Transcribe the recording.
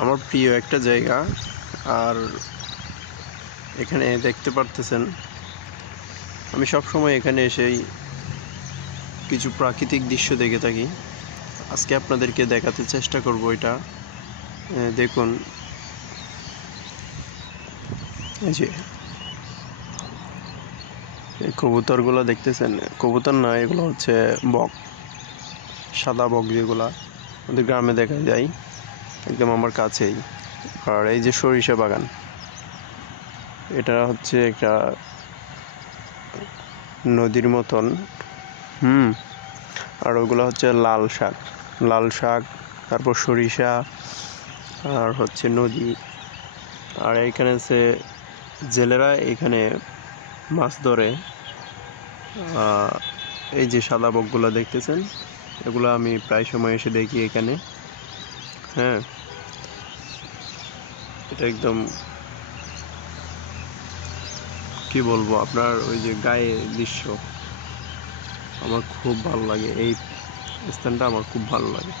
আমার প্রিয় একটা জায়গা। আর এখানে দেখতে পারতেছেন আমি সব সময় এখানে এসেই কিছু প্রাকৃতিক দৃশ্য দেখে থাকি। আজকে আপনাদেরকে দেখাতে চেষ্টা করব এটা। দেখুন, এই যে এই কবুতরগুলো দেখতেছেন, কবুতর না, এগুলো হচ্ছে বক, সাদা বক যেগুলা আমাদের গ্রামে দেখা যায় একদম আমার কাছেই। আর এই যে সরিষা বাগান, এটা হচ্ছে একটা নদীর মতন। আর ওগুলো হচ্ছে লাল শাক, তারপর সরিষা, আর হচ্ছে নদী। আর এইখানে হচ্ছে জেলেরা এখানে মাছ ধরে। এই যে সাদা বকগুলো দেখতেছেন, এগুলো আমি প্রায় সময় এসে দেখি এখানে। হ্যাঁ, এটা একদম কি বলবো, আপনার ওই যে গায়ে দৃশ্য আমার খুব ভালো লাগে। এই স্থানটা আমার খুব ভালো লাগে।